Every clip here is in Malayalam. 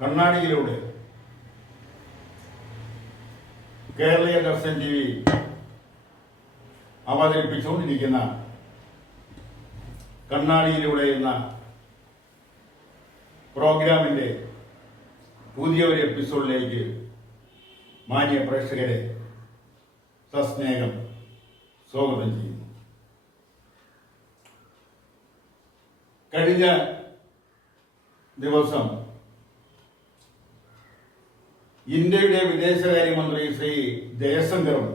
കണ്ണാടിയിലൂടെ കേരളീയ ദർശൻ TV അവതരിപ്പിച്ചുകൊണ്ടിരിക്കുന്ന കണ്ണാടിയിലൂടെ എന്ന പ്രോഗ്രാമിന്റെ പുതിയ ഒരു എപ്പിസോഡിലേക്ക് മാന്യ പ്രേക്ഷകരെ സസ്നേഹം സ്വാഗതം ചെയ്യുന്നു. കഴിഞ്ഞ ദിവസം ഇന്ത്യയുടെ വിദേശകാര്യമന്ത്രി ശ്രീ ജയശങ്കറും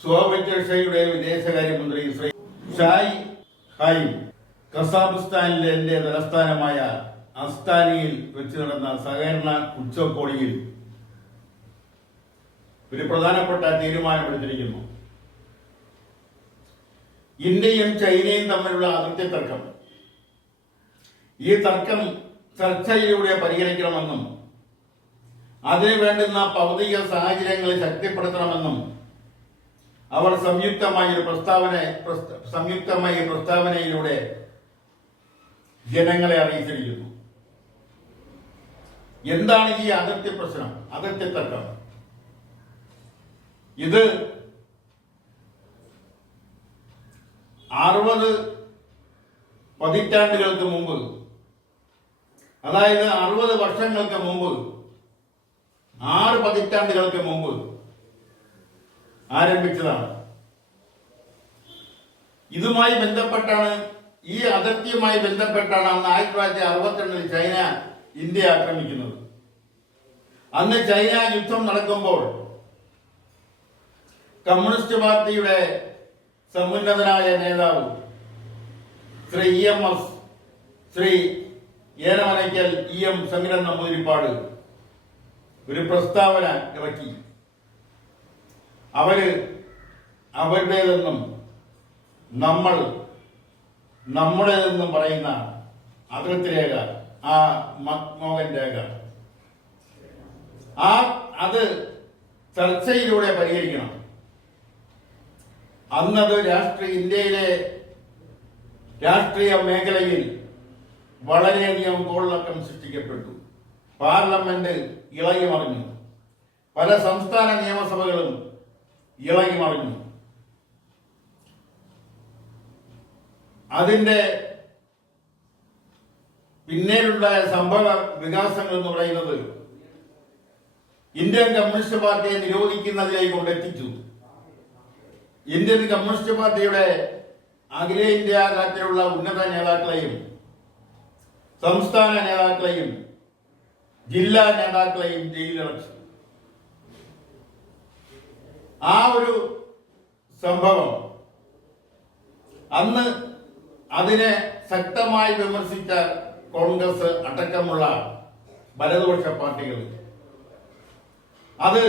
സോവിയറ്റ് റഷ്യയുടെ വിദേശകാര്യമന്ത്രി ശ്രീ ഷായ് ഹായും കസാഖിസ്ഥാനിലെ തലസ്ഥാനമായ അസ്താനയിൽ വെച്ച് നടന്ന സഹകരണ ഉച്ചകോടിയിൽ ഒരു പ്രധാനപ്പെട്ട തീരുമാനമെടുത്തിരിക്കുന്നു. ഇന്ത്യയും ചൈനയും തമ്മിലുള്ള അതിർത്തി തർക്കം, ഈ തർക്കം ചർച്ചയിലൂടെ പരിഹരിക്കണമെന്നും അതിനു വേണ്ടുന്ന ഭൗതിക സാഹചര്യങ്ങൾ ശക്തിപ്പെടുത്തണമെന്നും അവർ സംയുക്തമായ പ്രസ്താവനയിലൂടെ ജനങ്ങളെ അറിയിച്ചിരിക്കുന്നു. എന്താണ് ഈ അതിർത്തി പ്രശ്നം, അതിർത്തി തർക്കം? ഇത് 60 പതിറ്റാണ്ടുകൾക്ക് മുമ്പ്, അതായത് 60 വർഷങ്ങൾക്ക് മുമ്പ്, 6 പതിറ്റാണ്ടുകൾക്ക് മുമ്പ് ആരംഭിച്ചതാണ്. ഇതുമായി ബന്ധപ്പെട്ടാണ്, ഈ അതിർത്തിയുമായി ബന്ധപ്പെട്ടാണ് അന്ന് 1962 ചൈന ഇന്ത്യ ആക്രമിക്കുന്നത്. അന്ന് ചൈന യുദ്ധം നടക്കുമ്പോൾ കമ്മ്യൂണിസ്റ്റ് പാർട്ടിയുടെ സമുന്നതനായ നേതാവ് ശ്രീ ശ്രീ ഏനമനയ്ക്കൽ EM സമീരൻ നമ്പൂതിരിപ്പാട് ഒരു പ്രസ്താവന ഇറക്കി. അവരുടേതെന്നും നമ്മുടേതെന്നും പറയുന്ന അതിർത്തി രേഖ, ആ മക്മോഹൻ രേഖ, അത് ചർച്ചയിലൂടെ പരിഹരിക്കണം. അന്നത് ഇന്ത്യയിലെ രാഷ്ട്രീയ മേഖലയിൽ വളരെയധികം കോളിളക്കം സൃഷ്ടിക്കപ്പെട്ടു. പാർലമെന്റ് ഇളകി മറിഞ്ഞു, പല സംസ്ഥാന നിയമസഭകളും ഇളകി മറിഞ്ഞു. അതിന്റെ പിന്നീടുണ്ടായ സംഭവ വികാസങ്ങൾ എന്ന് പറയുന്നത് ഇന്ത്യൻ കമ്മ്യൂണിസ്റ്റ് പാർട്ടിയെ നിരോധിക്കുന്നതിലേക്ക് കൊണ്ടെത്തിച്ചു. ഇന്ത്യൻ കമ്മ്യൂണിസ്റ്റ് പാർട്ടിയുടെ അഖിലേന്ത്യാ തലത്തിലുള്ള ഉന്നത നേതാക്കളെയും സംസ്ഥാന നേതാക്കളെയും ജില്ലാ നേതാക്കളെയും ജയിലിലടച്ചു. ആ ഒരു സംഭവം അന്ന് അതിനെ ശക്തമായി വിമർശിച്ച കോൺഗ്രസ് അടക്കമുള്ള വലതുപക്ഷ പാർട്ടികൾ, അത്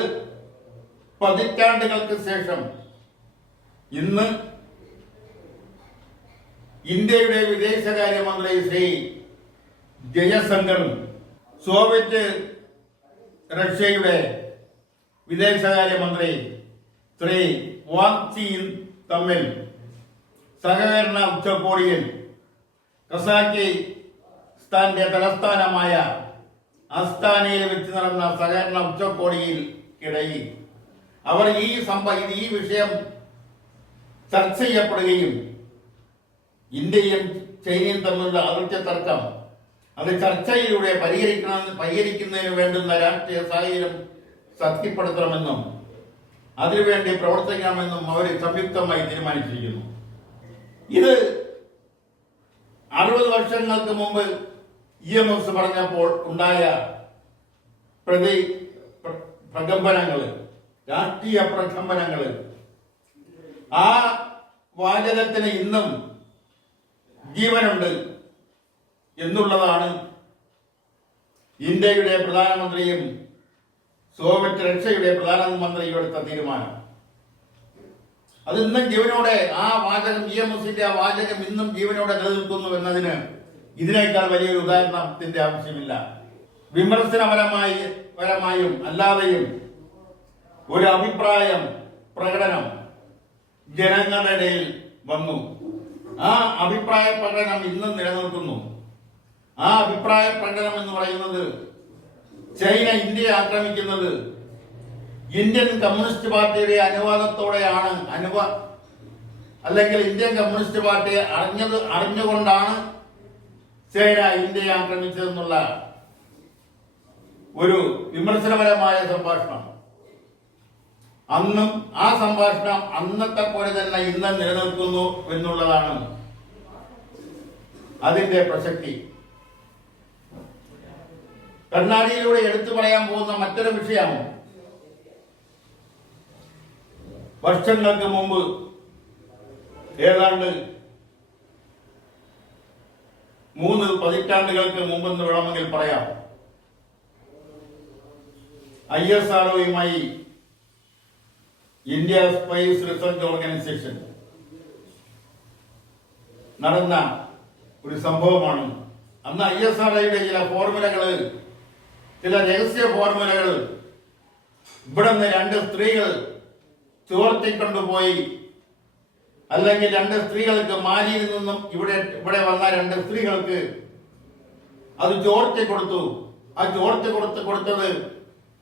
പതിറ്റാണ്ടുകൾക്ക് ശേഷം ഇന്ന് ഇന്ത്യയുടെ വിദേശകാര്യമന്ത്രി ശ്രീ ജയശങ്കറും സോവിയറ്റ് റഷ്യയുടെ വിദേശകാര്യമന്ത്രി ശ്രീ വാങ്ചിയും തമ്മിൽ സഹകരണ ഉച്ചകോടിയിൽ കസാഖിസ്ഥാന്റെ തലസ്ഥാനമായ അസ്താനയിൽ വെച്ച് നടന്ന സഹകരണ ഉച്ചകോടിയിൽ ഇടയിൽ അവർ ഈ വിഷയം ചർച്ച ചെയ്യപ്പെടുകയും ഇന്ത്യയും ചൈനയും തമ്മിലുള്ള അതിർത്തി തർക്കം അത് ചർച്ചയിലൂടെ പരിഹരിക്കുന്നതിന് വേണ്ടുന്ന രാഷ്ട്രീയ സാഹചര്യം ശക്തിപ്പെടുത്തണമെന്നും അതിനുവേണ്ടി പ്രവർത്തിക്കണമെന്നും അവർ സംയുക്തമായി തീരുമാനിച്ചിരിക്കുന്നു. ഇത് 60 വർഷങ്ങൾക്ക് മുമ്പ് EMS പറഞ്ഞപ്പോൾ ഉണ്ടായ പ്രകമ്പനങ്ങള്, രാഷ്ട്രീയ പ്രകമ്പനങ്ങള്, ആ വാചകത്തിന് ഇന്നും ജീവനുണ്ട് എന്നുള്ളതാണ് ഇന്ത്യയുടെ പ്രധാനമന്ത്രിയും സോവിയറ്റ് റഷ്യയുടെ പ്രധാനമന്ത്രിയും എടുത്ത തീരുമാനം. അത് ഇന്നും ജീവനോടെ, ആ വാചകം, EMSന്റെ ആ വാചകം ഇന്നും ജീവനോടെ നിലനിൽക്കുന്നു എന്നതിന് ഇതിനേക്കാൾ വലിയൊരു ഉദാഹരണത്തിന്റെ ആവശ്യമില്ല. വിമർശനപരമായും അല്ലാതെയും ഒരു അഭിപ്രായം പ്രകടനം ജനങ്ങളുടെ ഇടയിൽ വന്നു. ആ അഭിപ്രായ പ്രകടനം ഇന്നും നിലനിൽക്കുന്നു. ആ അഭിപ്രായ പ്രകടനം എന്ന് പറയുന്നത് ചൈന ഇന്ത്യയെ ആക്രമിക്കുന്നത് ഇന്ത്യൻ കമ്മ്യൂണിസ്റ്റ് പാർട്ടിയുടെ അനുവാദത്തോടെയാണ് അല്ലെങ്കിൽ ഇന്ത്യൻ കമ്മ്യൂണിസ്റ്റ് പാർട്ടി അറിഞ്ഞുകൊണ്ടാണ് ചൈന ഇന്ത്യയെ ആക്രമിച്ചതെന്നുള്ള ഒരു വിമർശനപരമായ സംഭാഷണം അന്നും ആ സംഭാഷണം അന്നത്തെ പോലെ തന്നെ ഇന്നും നിലനിൽക്കുന്നു എന്നുള്ളതാണ് അതിന്റെ പ്രസക്തി. കണ്ണാടിയിലൂടെ എടുത്തു പറയാൻ പോകുന്ന മറ്റൊരു വിഷയം വർഷങ്ങൾക്ക് മുമ്പ് ഏതാണ്ട് 3 പതിറ്റാണ്ടുകൾക്ക് മുമ്പെന്ന് വേണമെങ്കിൽ പറയാം, ISROയുമായി ഇന്ത്യ സ്പേസ് റിസർച്ച് ഓർഗനൈസേഷൻ നടന്ന ഒരു സംഭവമാണ്. അന്ന് ISROയുടെ ചില ഫോർമുലകള്, ചില രഹസ്യ ഫോർമുലകൾ ഇവിടുന്ന് 2 സ്ത്രീകൾ ചോർത്തിക്കൊണ്ടുപോയി, അല്ലെങ്കിൽ 2 സ്ത്രീകൾക്ക് മാലിയിൽ നിന്നും ഇവിടെ വന്ന 2 സ്ത്രീകൾക്ക് അത് ചോർത്തി കൊടുത്തു. ആ ചോർത്തി കൊടുത്തത്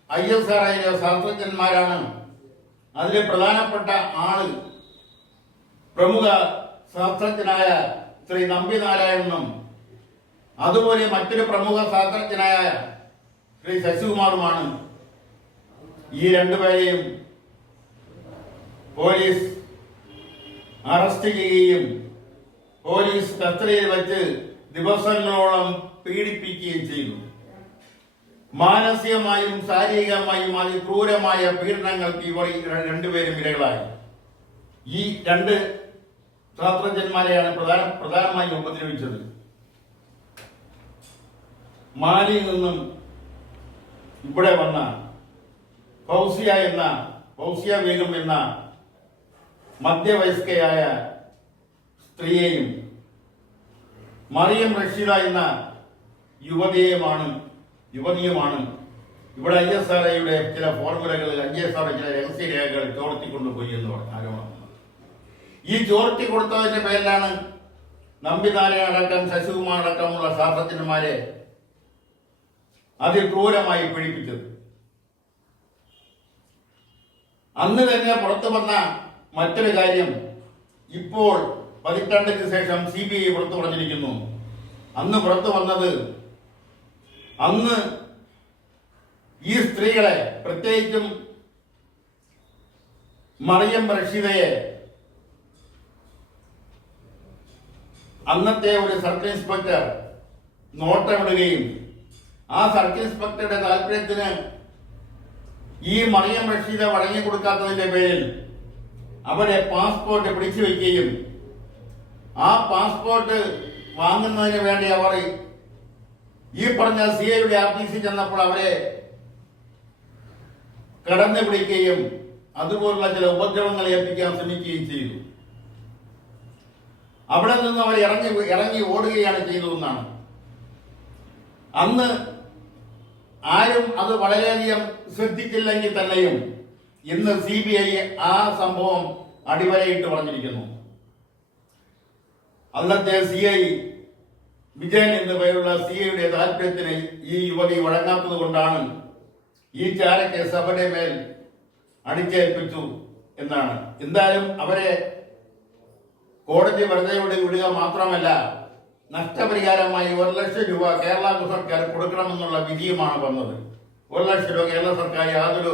ISROയിലെ ശാസ്ത്രജ്ഞന്മാരാണ്. അതിലെ പ്രധാനപ്പെട്ട ആള് പ്രമുഖ ശാസ്ത്രജ്ഞനായ ശ്രീ നമ്പി നാരായണനും അതുപോലെ മറ്റൊരു പ്രമുഖ ശാസ്ത്രജ്ഞനായ ശ്രീ ശശികുമാറുമാണ്. ഈ 2 പേരെയും പോലീസ് അറസ്റ്റ് ചെയ്യുകയും പോലീസ് കസ്റ്റഡിയിൽ വെച്ച് ദിവസങ്ങളോളം പീഡിപ്പിക്കുകയും ചെയ്തു. മാനസികമായും ശാരീരികമായും അതിക്രൂരമായ പീഡനങ്ങൾക്ക് ഇവർ 2 പേരും ഇരകളായി. ഈ 2 ശാസ്ത്രജ്ഞന്മാരെയാണ് പ്രധാനമായും ഉപദ്രവിച്ചത്. മാലിയിൽ നിന്നും ഇവിടെ വന്ന ഫൗസിയ ബീഗം എന്ന മധ്യവയസ്കയായ സ്ത്രീയെയും മറിയം റഷീദ എന്ന യുവതിയുമാണ് ഇവിടെ ISROയുടെ ചില ഫോർമുലകൾ, ISRO ചില രഹസ്യ രേഖകൾ ചോർത്തിക്കൊണ്ടുപോയി എന്ന് പറഞ്ഞ ആരോപണം. ഈ ചോർത്തി കൊടുത്തതിന്റെ പേരിലാണ് നമ്പി നാരായണ അടക്കം ശശികുമാർ അടക്കമുള്ള ശാസ്ത്രജ്ഞന്മാരെ അതിക്രൂരമായി പീഡിപ്പിച്ചത്. അന്ന് തന്നെ പുറത്തു വന്ന മറ്റൊരു കാര്യം ഇപ്പോൾ പതിറ്റാണ്ടിന് ശേഷം CBI പുറത്തു പറഞ്ഞിരിക്കുന്നു. അന്ന് പുറത്തു വന്നത്, അന്ന് ഈ സ്ത്രീകളെ, പ്രത്യേകിച്ചും മറിയം റഷീദയെ അന്നത്തെ ഒരു സർക്കിൾ ഇൻസ്പെക്ടർ നോട്ടമിടുകയും ആ സർക്കിൾ ഇൻസ്പെക്ടറുടെ താല്പര്യത്തിന് ഈ മറിയം റഷീദ വഴങ്ങി കൊടുക്കാത്തതിന്റെ പേരിൽ അവരെ പാസ്പോർട്ട് പിടിച്ചു വയ്ക്കുകയും ആ പാസ്പോർട്ട് വാങ്ങുന്നതിന് വേണ്ടി അവർ ഈ പറഞ്ഞ CIയുടെ ഓഫീസിൽ ചെന്നപ്പോൾ അവരെ കടന്നു പിടിക്കുകയും അതുപോലുള്ള ചില ഉപദ്രവങ്ങൾ ഏൽപ്പിക്കാൻ ശ്രമിക്കുകയും ചെയ്തു. അവിടെ നിന്ന് അവർ ഇറങ്ങി ഓടുകയാണ് ചെയ്തതെന്നാണ്. അന്ന് ആരും അത് വളരെയധികം ശ്രദ്ധിച്ചില്ലെങ്കിൽ തന്നെയും ഇന്ന് CBI ആ സംഭവം അടിവരയിട്ട് പറഞ്ഞിരിക്കുന്നു. അന്നത്തെ CI വിജയൻ എന്ന പേരുള്ള CIയുടെ താല്പര്യത്തിന് ഈ യുവതി വഴങ്ങാത്തത് കൊണ്ടാണ് ഈ ചാരക്കേസ് അവരുടെ മേൽ അടിച്ചേൽപ്പിച്ചു എന്നാണ്. എന്തായാലും അവരെ കോടതി വെറുതെ വിടുക മാത്രമല്ല, നഷ്ടപരിഹാരമായി 1 ലക്ഷം രൂപ കേരള സർക്കാർ കൊടുക്കണമെന്നുള്ള വിധിയുമാണ് വന്നത്. 1 ലക്ഷം രൂപ കേരള സർക്കാർ യാതൊരു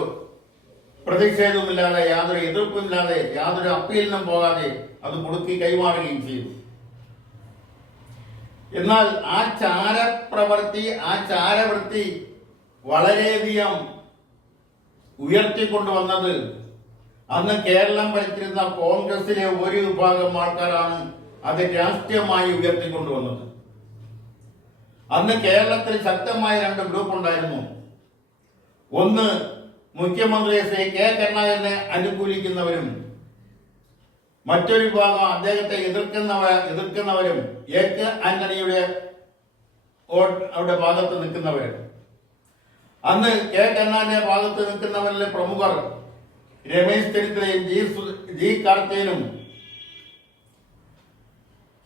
പ്രതിഷേധവുമില്ലാതെ, യാതൊരു എതിർപ്പുമില്ലാതെ, യാതൊരു അപ്പീലിനും പോകാതെ അത് കൊടുക്കി കൈമാറുകയും ചെയ്തു. എന്നാൽ ആ ചാരവൃത്തി വളരെയധികം ഉയർത്തിക്കൊണ്ടുവന്നത് അന്ന് കേരളം ഭരിച്ചിരുന്ന കോൺഗ്രസിലെ ഒരു വിഭാഗം ആൾക്കാരാണ് അത് രാഷ്ട്രീയമായി ഉയർത്തിക്കൊണ്ടുവന്നത്. അന്ന് കേരളത്തിൽ ശക്തമായ 2 ഗ്രൂപ്പ് ഉണ്ടായിരുന്നു. ഒന്ന് മുഖ്യമന്ത്രി ശ്രീ K കരുണാകരനെ അനുകൂലിക്കുന്നവരും മറ്റൊരു വിഭാഗം അദ്ദേഹത്തെ എതിർക്കുന്നവരും AK ആന്റണിയുടെ അവിടെ ഭാഗത്ത് നിൽക്കുന്നവരും. അന്ന് K കരുണാകരന്റെ ഭാഗത്ത് നിൽക്കുന്നവരിലെ പ്രമുഖർ രമേശ് ചെന്നിത്തലയും ജി കാർത്തികനും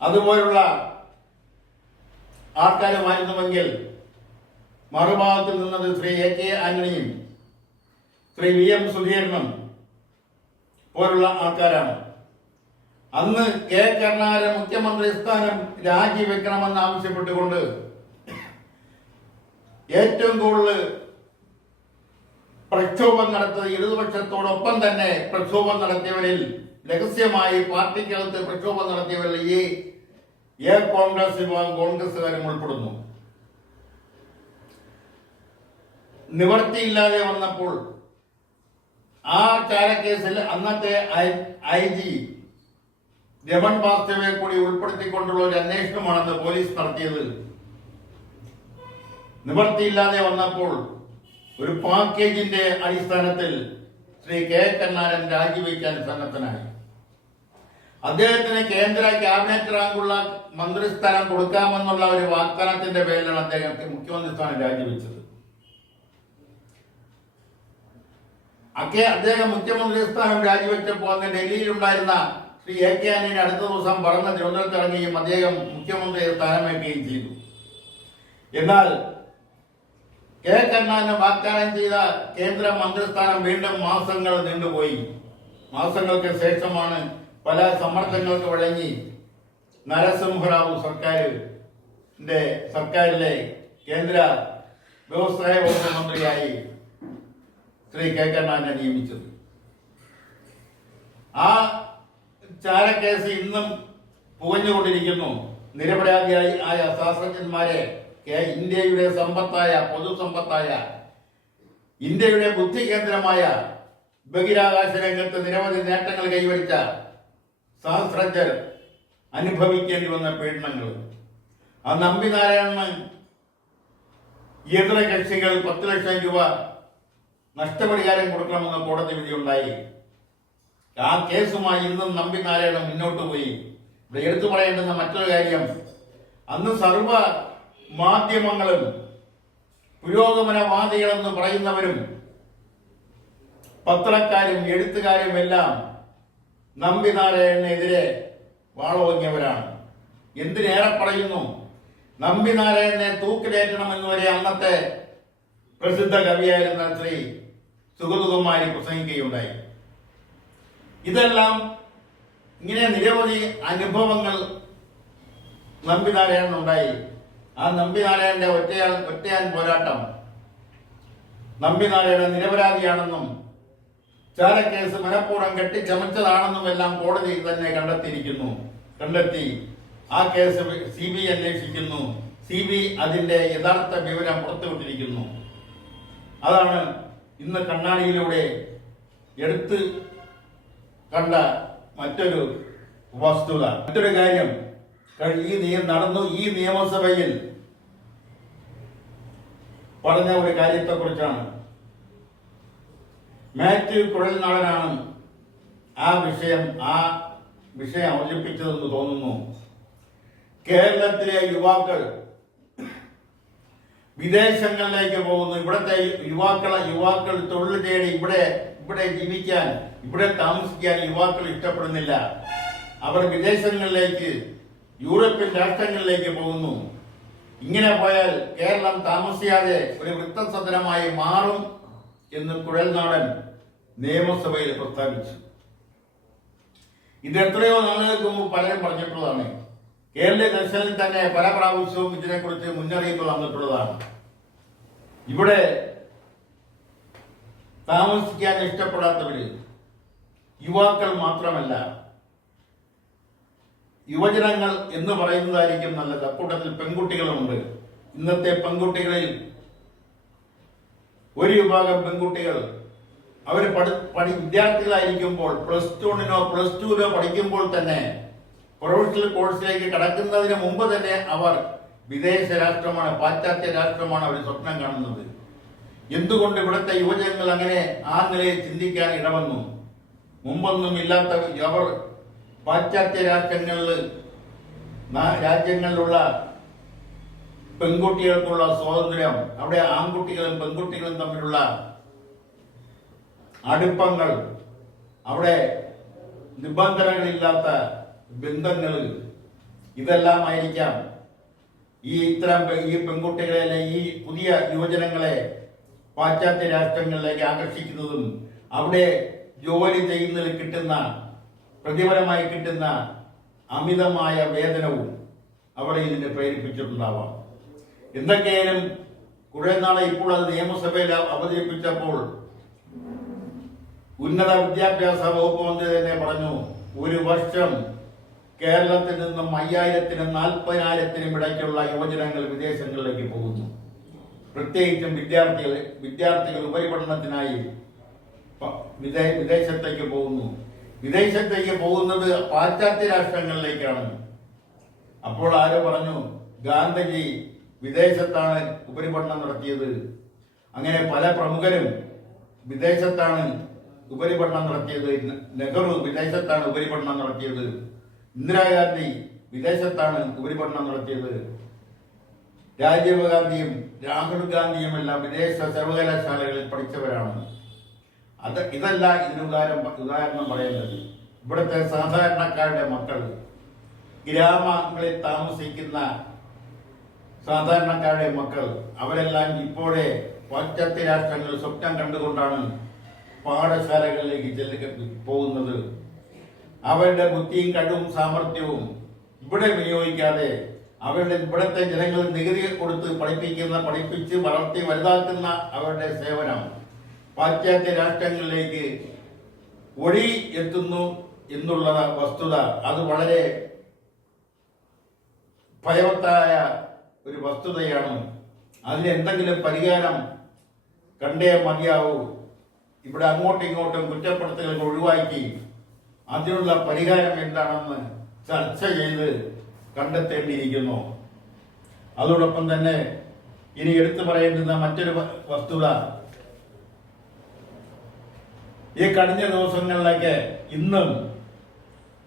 അതുപോലുള്ള ആൾക്കാരുമായിരുന്നുവെങ്കിൽ മറുഭാഗത്തിൽ നിന്നത് ശ്രീ AK ആന്റണിയും ശ്രീ VM സുധീരനും പോലുള്ള ആൾക്കാരാണ്. അന്ന് കരുണാകരൻ മുഖ്യമന്ത്രി സ്ഥാനം രാജിവെക്കണമെന്ന് ആവശ്യപ്പെട്ടുകൊണ്ട് ഏറ്റവും കൂടുതൽ പ്രക്ഷോഭം നടത്തിയത് ഇടതുപക്ഷത്തോടൊപ്പം തന്നെ പ്രക്ഷോഭം നടത്തിയവരിൽ, രഹസ്യമായി പാർട്ടിക്കകത്ത് പ്രക്ഷോഭം നടത്തിയവരിൽ ഈ കോൺഗ്രസ് വിഭാഗം കോൺഗ്രസുകാരും ഉൾപ്പെടുന്നു. നിവർത്തിയില്ലാതെ വന്നപ്പോൾ ആ ചാരക്കേസിൽ അന്നത്തെ IG രമൺ ബാസ്തവയെ കൂടി ഉൾപ്പെടുത്തിക്കൊണ്ടുള്ള ഒരു അന്വേഷണമാണെന്ന് പോലീസ് നടത്തിയത്. നിവർത്തിയില്ലാതെ വന്നപ്പോൾ ഒരു പാക്കേജിന്റെ അടിസ്ഥാനത്തിൽ ശ്രീ കരുണാകരൻ രാജിവെക്കാൻ സന്നദ്ധനായി. അദ്ദേഹത്തിന് കേന്ദ്ര ക്യാബിനറ്റ് റാങ്കുള്ള മന്ത്രിസ്ഥാനം കൊടുക്കാമെന്നുള്ള ഒരു വാഗ്ദാനത്തിന്റെ പേരിലാണ് അദ്ദേഹം മുഖ്യമന്ത്രി സ്ഥാനം രാജിവെച്ചത്. അദ്ദേഹം മുഖ്യമന്ത്രി സ്ഥാനം രാജിവെച്ചപ്പോൾ അന്ന് ഡൽഹിയിലുണ്ടായിരുന്ന ശ്രീ AK ആന്റണി അടുത്ത ദിവസം പറഞ്ഞ തിരുവനന്തപുരത്തിറങ്ങുകയും അദ്ദേഹം മുഖ്യമന്ത്രി സ്ഥാനമേൽക്കുകയും ചെയ്തു. എന്നാൽ കരുണാകരൻ വാഗ്ദാനം ചെയ്ത കേന്ദ്ര മന്ത്രിസ്ഥാനം വീണ്ടും മാസങ്ങൾ നീണ്ടുപോയി. മാസങ്ങൾക്ക് ശേഷമാണ് പല സമ്മർദ്ദങ്ങൾക്ക് വഴങ്ങി നരസിംഹറാവു സർക്കാരിലെ കേന്ദ്ര വ്യവസായ വകുപ്പ് മന്ത്രിയായി ശ്രീ കരുണാകരനെ നിയമിച്ചത്. ആ ചാരക്കേസ് ഇന്നും പുകഞ്ഞുകൊണ്ടിരിക്കുന്നു. നിരപരാധിയായി ആയ ശാസ്ത്രജ്ഞന്മാരെ ഇന്ത്യയുടെ പൊതുസമ്പത്തായ ഇന്ത്യയുടെ ബുദ്ധി കേന്ദ്രമായ ബഹിരാകാശ രംഗത്ത് നിരവധി നേട്ടങ്ങൾ കൈവരിച്ച ശാസ്ത്രജ്ഞർ അനുഭവിക്കേണ്ടി വന്ന പീഡനങ്ങൾ. ആ നമ്പിനാരായണന് എതിർ കക്ഷികൾ 10 ലക്ഷം രൂപ നഷ്ടപരിഹാരം കൊടുക്കണമെന്ന് കോടതി വിധിയുണ്ടായി. ആ കേസുമായി ഇന്നും നമ്പിനാരായണൻ മുന്നോട്ട് പോയി. ഇവിടെ എടുത്തു പറയേണ്ടുന്ന മറ്റൊരു കാര്യം, അന്ന് സർവ മാധ്യമങ്ങളും പുരോഗമനവാദികളെന്ന് പറയുന്നവരും പത്രക്കാരും എഴുത്തുകാരും എല്ലാം നമ്പിനാരായണനെതിരെ വാളോങ്ങിയവരാണ്. എന്തിനേറെ പറയുന്നു, നമ്പിനാരായണനെ തൂക്കിലേറ്റണമെന്ന് വരെ അന്നത്തെ പ്രസിദ്ധ കവിയായിരുന്ന ശ്രീ സുഗതകുമാരി പ്രസംഗിക്കുകയുണ്ടായി. ഇതെല്ലാം ഇങ്ങനെ നിരവധി അനുഭവങ്ങൾ നമ്പിനാരായണനുണ്ടായി. ആ നമ്പിനാരായണന്റെ ഒറ്റയാൻ പോരാട്ടം, നമ്പിനാരായണൻ നിരപരാധിയാണെന്നും ചാരക്കേസ് മനഃപൂർവ്വം കെട്ടിച്ചമച്ചതാണെന്നും എല്ലാം കോടതി തന്നെ കണ്ടെത്തി. ആ കേസ് CBI അന്വേഷിക്കുന്നു. CBI അതിന്റെ യഥാർത്ഥ വിവരം പുറത്തുവിട്ടിരിക്കുന്നു. അതാണ് ഇന്ന് കണ്ണാടിയിലൂടെ എടുത്ത് കണ്ട മറ്റൊരു വസ്തുത. മറ്റൊരു കാര്യം ഈ നിയമസഭയിൽ പറഞ്ഞ ഒരു കാര്യത്തെക്കുറിച്ചാണ്. മാത്യു കുഴൽനാടനാണ് ആ വിഷയം അവതരിപ്പിച്ചതെന്ന് തോന്നുന്നു. കേരളത്തിലെ യുവാക്കൾ വിദേശങ്ങളിലേക്ക് പോകുന്നു. ഇവിടുത്തെ യുവാക്കൾ തൊഴിൽ തേടി ഇവിടെ ജീവിക്കാൻ, ഇവിടെ താമസിക്കാൻ യുവാക്കൾ ഇഷ്ടപ്പെടുന്നില്ല. അവർ വിദേശങ്ങളിലേക്ക്, യൂറോപ്യൻ രാഷ്ട്രങ്ങളിലേക്ക് പോകുന്നു. ഇങ്ങനെ പോയാൽ കേരളം താമസിയാതെ ഒരു വൃത്തസദനമായി മാറും എന്ന് കുഴൽനാടൻ നിയമസഭയിൽ പ്രസ്താവിച്ചു. ഇത് എത്രയോ നാളുകൾക്ക് മുമ്പ് പലരും പറഞ്ഞിട്ടുള്ളതാണ്. കേരള ദർശനിൽ തന്നെ പല പ്രാവശ്യവും ഇതിനെക്കുറിച്ച് മുന്നറിയിപ്പ് തന്നിട്ടുള്ളതാണ്. ഇവിടെ താമസിക്കാൻ ഇഷ്ടപ്പെടാത്തവര് യുവാക്കൾ മാത്രമല്ല, യുവജനങ്ങൾ എന്ന് പറയുന്നതായിരിക്കും നല്ലത്. അക്കൂട്ടത്തിൽ പെൺകുട്ടികളുമുണ്ട്. ഇന്നത്തെ പെൺകുട്ടികളിൽ ഒരു വിഭാഗം പെൺകുട്ടികൾ അവർ വിദ്യാർത്ഥികളായിരിക്കുമ്പോൾ +1 പഠിക്കുമ്പോൾ തന്നെ പ്രൊഫഷണൽ കോഴ്സിലേക്ക് കടക്കുന്നതിന് മുമ്പ് തന്നെ അവർ വിദേശ രാഷ്ട്രമാണ്, പാശ്ചാത്യ രാഷ്ട്രമാണ് അവർ സ്വപ്നം കാണുന്നത്. എന്തുകൊണ്ട് ഇവിടുത്തെ യുവജനങ്ങൾ അങ്ങനെ ആ നിലയിൽ ചിന്തിക്കാൻ ഇടവന്നു? മുമ്പൊന്നും ഇല്ലാത്ത അവർ പാശ്ചാത്യ രാജ്യങ്ങളിലുള്ള പെൺകുട്ടികൾക്കുള്ള സ്വാതന്ത്ര്യം, അവിടെ ആൺകുട്ടികളും പെൺകുട്ടികളും തമ്മിലുള്ള അടുപ്പങ്ങൾ, അവിടെ നിബന്ധനകളില്ലാത്ത ബന്ധങ്ങൾ, ഇതെല്ലാം ആയിരിക്കാം ഈ പെൺകുട്ടികളെ, ഈ പുതിയ യുവജനങ്ങളെ പാശ്ചാത്യ രാഷ്ട്രങ്ങളിലേക്ക് ആകർഷിക്കുന്നതും അവിടെ ജോലി ചെയ്യുന്നതിൽ കിട്ടുന്ന പ്രതിഫലമായി കിട്ടുന്ന അമിതമായ വേതനവും അവിടെ ഇതിനെ പ്രേരിപ്പിച്ചിട്ടുണ്ടാവാം. എന്തൊക്കെയായാലും കുറെ നാളെ ഇപ്പോൾ അത് നിയമസഭയിൽ അവതരിപ്പിച്ചപ്പോൾ ഉന്നത വിദ്യാഭ്യാസ വകുപ്പ് മന്ത്രി തന്നെ പറഞ്ഞു, ഒരു വർഷം കേരളത്തിൽ നിന്നും 5000-നും 40,000-നും ഇടയ്ക്കുള്ള യുവജനങ്ങൾ വിദേശങ്ങളിലേക്ക് പോകുന്നു. പ്രത്യേകിച്ചും വിദ്യാർത്ഥികൾ ഉപരിപഠനത്തിനായി വിദേശത്തേക്ക് പോകുന്നു. വിദേശത്തേക്ക് പോകുന്നത് പാശ്ചാത്യ രാഷ്ട്രങ്ങളിലേക്കാണ്. അപ്പോൾ ആരോ പറഞ്ഞു, ഗാന്ധിജി വിദേശത്താണ് ഉപരിപഠനം നടത്തിയത്. അങ്ങനെ പല പ്രമുഖരും വിദേശത്താണ് ഉപരിപഠനം നടത്തിയത്. നെഹ്റു വിദേശത്താണ് ഉപരിപഠനം നടത്തിയത്. ഇന്ദിരാഗാന്ധി വിദേശത്താണ് ഉപരിപഠനം നടത്തിയത്. രാജീവ് ഗാന്ധിയും രാഹുൽ ഗാന്ധിയും എല്ലാം വിദേശ സർവകലാശാലകളിൽ പഠിച്ചവരാണ്. ഇതല്ല ഇതിന് ഉദാഹരണം പറയുന്നത്. ഇവിടുത്തെ സാധാരണക്കാരുടെ മക്കൾ, ഗ്രാമങ്ങളിൽ താമസിക്കുന്ന സാധാരണക്കാരുടെ മക്കൾ, അവരെല്ലാം ഇപ്പോഴേ പാശ്ചാത്യ രാഷ്ട്രങ്ങളിൽ സ്വപ്നം കണ്ടുകൊണ്ടാണ് പാഠശാലകളിലേക്ക് പോകുന്നത്. അവരുടെ ബുദ്ധിയും കഴിവും സാമർഥ്യവും ഇവിടെ വിനിയോഗിക്കാതെ ഇവിടുത്തെ ജനങ്ങൾ നികുതി കൊടുത്ത് പഠിപ്പിച്ച് വളർത്തി വലുതാക്കുന്ന അവരുടെ സേവനം പാശ്ചാത്യ രാഷ്ട്രങ്ങളിലേക്ക് ഒഴി എത്തുന്നു എന്നുള്ള വസ്തുത അത് വളരെ ഭയവത്തായ ഒരു വസ്തുതയാണ്. അതിന് എന്തെങ്കിലും പരിഹാരം കണ്ടേ മതിയാവൂ. ഇവിടെ അങ്ങോട്ടും ഇങ്ങോട്ടും കുറ്റപ്പെടുത്തലുകൾ ഒഴിവാക്കി അതിനുള്ള പരിഹാരം എന്താണെന്ന് ചർച്ച ചെയ്ത് കണ്ടെത്തേണ്ടിയിരിക്കുന്നു. അതോടൊപ്പം തന്നെ ഇനി എടുത്തു പറയേണ്ടുന്ന മറ്റൊരു വസ്തുത, ഈ കഴിഞ്ഞ ദിവസങ്ങളിലൊക്കെ ഇന്നും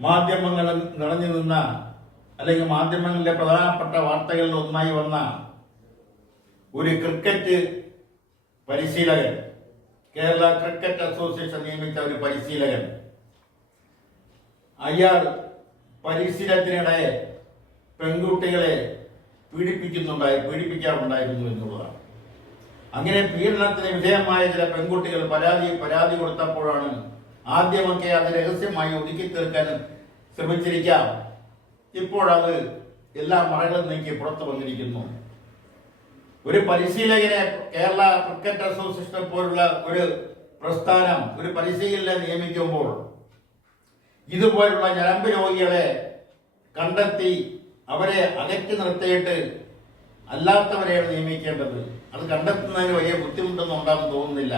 മാധ്യമങ്ങൾ നിറഞ്ഞു നിന്ന, അല്ലെങ്കിൽ മാധ്യമങ്ങളിലെ പ്രധാനപ്പെട്ട വാർത്തകളിൽ ഒന്നായി വന്ന ഒരു ക്രിക്കറ്റ് പരിശീലകൻ, കേരള ക്രിക്കറ്റ് അസോസിയേഷൻ നിയമിച്ച ഒരു പരിശീലകൻ, അയാൾ പരിശീലനത്തിനിടെ പെൺകുട്ടികളെ പീഡിപ്പിക്കാറുണ്ടായിരുന്നു എന്നുള്ളതാണ്. അങ്ങനെ പീഡനത്തിന് വിധേയമായ ചില പെൺകുട്ടികൾ പരാതി കൊടുത്തപ്പോഴാണ് ആദ്യമൊക്കെ അത് രഹസ്യമായി ഒതുക്കി തീർക്കാൻ ശ്രമിച്ചിരിക്കാം. ഇപ്പോഴത് എല്ലാ മറകളും നീക്കി പുറത്തു വന്നിരിക്കുന്നു. ഒരു പരിശീലകനെ കേരള ക്രിക്കറ്റ് അസോസിയേഷൻ പോലുള്ള ഒരു പ്രസ്ഥാനം ഒരു പരിശീലകനെ നിയമിക്കുമ്പോൾ ഇതുപോലുള്ള ഞരമ്പ് രോഗികളെ കണ്ടെത്തി അവരെ അകറ്റി നിർത്തിയിട്ട് അല്ലാത്തവരെയാണ് നിയമിക്കേണ്ടത്. അത് കണ്ടെത്തുന്നതിന് വലിയ ബുദ്ധിമുട്ടൊന്നും ഉണ്ടാകുമെന്ന് തോന്നുന്നില്ല.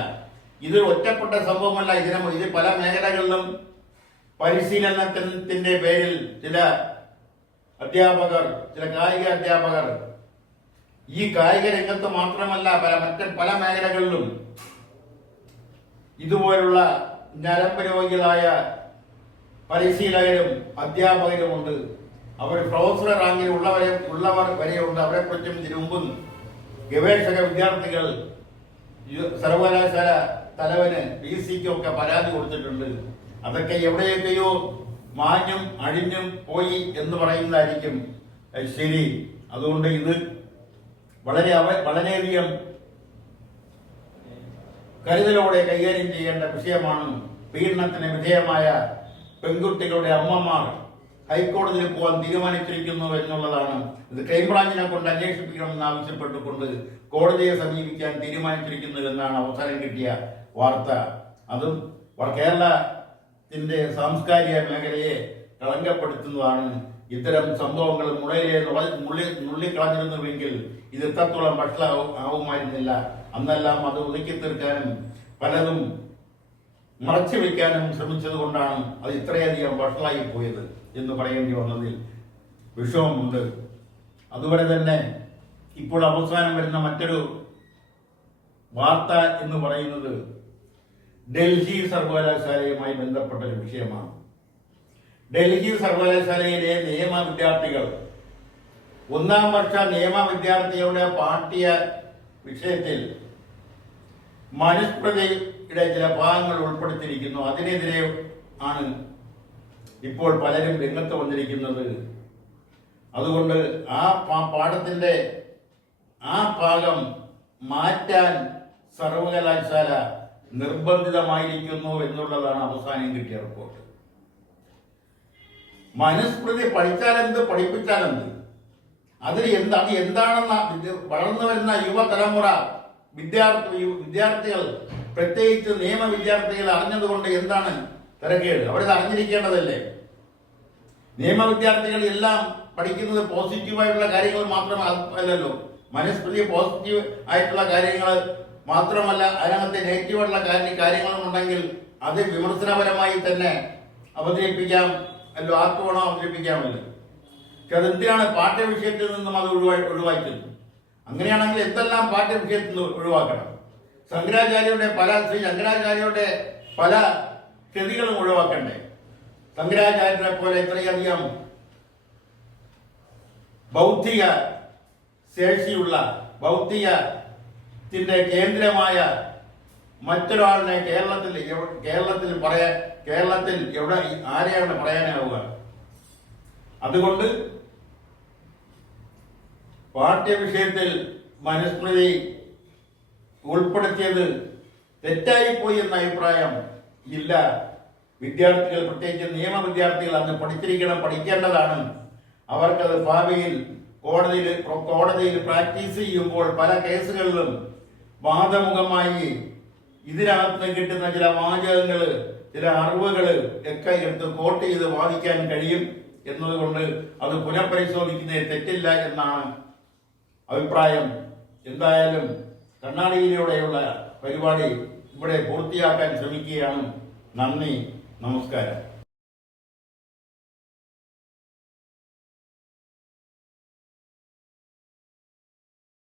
ഇത് ഒറ്റപ്പെട്ട സംഭവമല്ല. ഇത് പല മേഖലകളിലും പരിശീലനത്തിന്റെ പേരിൽ ചില അധ്യാപകർ, ചില കായിക അധ്യാപകർ, ഈ കായിക രംഗത്ത് മാത്രമല്ല മറ്റ് പല മേഖലകളിലും ഇതുപോലുള്ള ഞരമ്പ് രോഗികളായ പരിശീലകരും അധ്യാപകരുമുണ്ട്. അവർ പ്രൊഫസർ റാങ്കിൽ ഉള്ളവർ വരെയുണ്ട്. അവരെ കുറിച്ചും ഇതിനു മുമ്പും ഗവേഷക വിദ്യാർത്ഥികൾ സർവകലാശാല തലവന് PC-ക്കും ഒക്കെ പരാതി കൊടുത്തിട്ടുണ്ട്. അതൊക്കെ എവിടെയൊക്കെയോ മാഞ്ഞും അഴിഞ്ഞും പോയി എന്ന് പറയുന്നതായിരിക്കും ശരി. അതുകൊണ്ട് ഇത് വളരെയധികം കരുതലോടെ കൈകാര്യം ചെയ്യേണ്ട വിഷയമാണ്. പീഡനത്തിന് വിധേയമായ പെൺകുട്ടികളുടെ അമ്മമാർ ഹൈക്കോടതിയിൽ പോകാൻ തീരുമാനിച്ചിരിക്കുന്നു എന്നുള്ളതാണ്. ഇത് ക്രൈംബ്രാഞ്ചിനെ കൊണ്ട് അന്വേഷിപ്പിക്കണമെന്ന് ആവശ്യപ്പെട്ടുകൊണ്ട് കോടതിയെ സമീപിക്കാൻ തീരുമാനിച്ചിരിക്കുന്നു എന്നാണ് അവസാനം കിട്ടിയ വാർത്ത. അതും കേരളത്തിന്റെ സാംസ്കാരിക മേഖലയെ കളങ്കപ്പെടുത്തുന്നതാണ്. ഇത്തരം സംഭവങ്ങൾ നുള്ളിക്കളഞ്ഞിരുന്നുവെങ്കിൽ ഇത് എത്രത്തോളം വഷളാവുമായിരുന്നില്ല. അന്നെല്ലാം അത് ഒതുക്കി തീർക്കാനും പലതും മറച്ചു വയ്ക്കാനും ശ്രമിച്ചത് കൊണ്ടാണ് അത് ഇത്രയധികം വഷളായി പോയത് എന്ന് പറയേണ്ടി വന്നതിൽ വിഷമമുണ്ട്. അതുപോലെ തന്നെ ഇപ്പോൾ അവസാനം വരുന്ന മറ്റൊരു വാർത്ത എന്ന് പറയുന്നത് ഡൽഹി സർവകലാശാലയുമായി ബന്ധപ്പെട്ട ഒരു വിഷയമാണ്. ഡൽഹി സർവകലാശാലയിലെ നിയമ വിദ്യാർത്ഥികൾ, ഒന്നാം വർഷ നിയമ വിദ്യാർത്ഥികളുടെ പാഠ്യ വിഷയത്തിൽ മനുസ്മൃതിയുടെ ചില ഭാഗങ്ങൾ ഉൾപ്പെടുത്തിയിരിക്കുന്നു. അതിനെതിരെ ആണ് ഇപ്പോൾ പലരും രംഗത്ത് വന്നിരിക്കുന്നത്. അതുകൊണ്ട് ആ പാഠത്തിന്റെ ആ ഭാഗം മാറ്റാൻ സർവകലാശാല നിർബന്ധിതമായിരിക്കുന്നു എന്നുള്ളതാണ് അവസാനം കിട്ടിയ റിപ്പോർട്ട്. മനുസ്മൃതി പഠിച്ചാലെന്ത് പഠിപ്പിച്ചാലെന്ത്, അതിൽ എന്താണെന്ന വളർന്നു വരുന്ന യുവതലമുറ വിദ്യാർത്ഥികൾ പ്രത്യേകിച്ച് നിയമ വിദ്യാർത്ഥികൾ അറിഞ്ഞതുകൊണ്ട് എന്താണ് തിരക്കേട്? അവരിത് അറിഞ്ഞിരിക്കേണ്ടതല്ലേ? നിയമ വിദ്യാർത്ഥികൾ എല്ലാം പഠിക്കുന്നത് പോസിറ്റീവായിട്ടുള്ള കാര്യങ്ങൾ മാത്രമല്ലല്ലോ. മനുസ്മൃതി പോസിറ്റീവ് ആയിട്ടുള്ള കാര്യങ്ങൾ മാത്രമല്ല, അതിനകത്ത് നെഗറ്റീവായിട്ടുള്ള കാര്യങ്ങളും ഉണ്ടെങ്കിൽ അത് വിമർശനപരമായി തന്നെ അവതരിപ്പിക്കാം അല്ലോ, ആർക്ക് വേണോ അവതരിപ്പിക്കാമല്ലോ. പക്ഷെ അതെന്തിനാണ് പാഠ്യവിഷയത്തിൽ നിന്നും അത് ഒഴിവാക്കുന്നത്? അങ്ങനെയാണെങ്കിൽ എന്തെല്ലാം പാഠ്യവിഷയത്തിൽ നിന്ന് ഒഴിവാക്കണം? ശങ്കരാചാര്യരുടെ പല കൃതികളും ഒഴിവാക്കണ്ടേ? ശങ്കരാചാര്യരെ പോലെ ഇത്രയധികം ബൗദ്ധിക ശേഷിയുള്ള ബൗദ്ധികത്തിന്റെ കേന്ദ്രമായ മറ്റൊരാളിനെ കേരളത്തിൽ എവിടെ ആരെയാണ് പറയാനാവുക? അതുകൊണ്ട് പാഠ്യവിഷയത്തിൽ മനുസ്മൃതി ഉൾപ്പെടുത്തിയത് തെറ്റായിപ്പോയി എന്ന അഭിപ്രായം ഇല്ല. വിദ്യാർത്ഥികൾ, പ്രത്യേകിച്ച് നിയമ വിദ്യാർത്ഥികൾ അന്ന് പഠിക്കേണ്ടതാണ്. അവർക്കത് ഭാവിയിൽ കോടതിയിൽ പ്രാക്ടീസ് ചെയ്യുമ്പോൾ പല കേസുകളിലും വാദമുഖമായി ഇതിനകത്ത് കിട്ടുന്ന ചില വാചകങ്ങൾ, ചില അറിവുകൾ ഒക്കെ എടുത്ത് കോട്ട് ചെയ്ത് വാദിക്കാൻ കഴിയും എന്നതുകൊണ്ട് അത് പുനഃപരിശോധിക്കുന്നതിൽ തെറ്റില്ല എന്നാണ് അഭിപ്രായം. എന്തായാലും കണ്ണാടിയിലൂടെയുള്ള പരിപാടി ഇവിടെ പൂർത്തിയാക്കാൻ ശ്രമിക്കുകയാണ്. നന്ദി, നമസ്കാരം.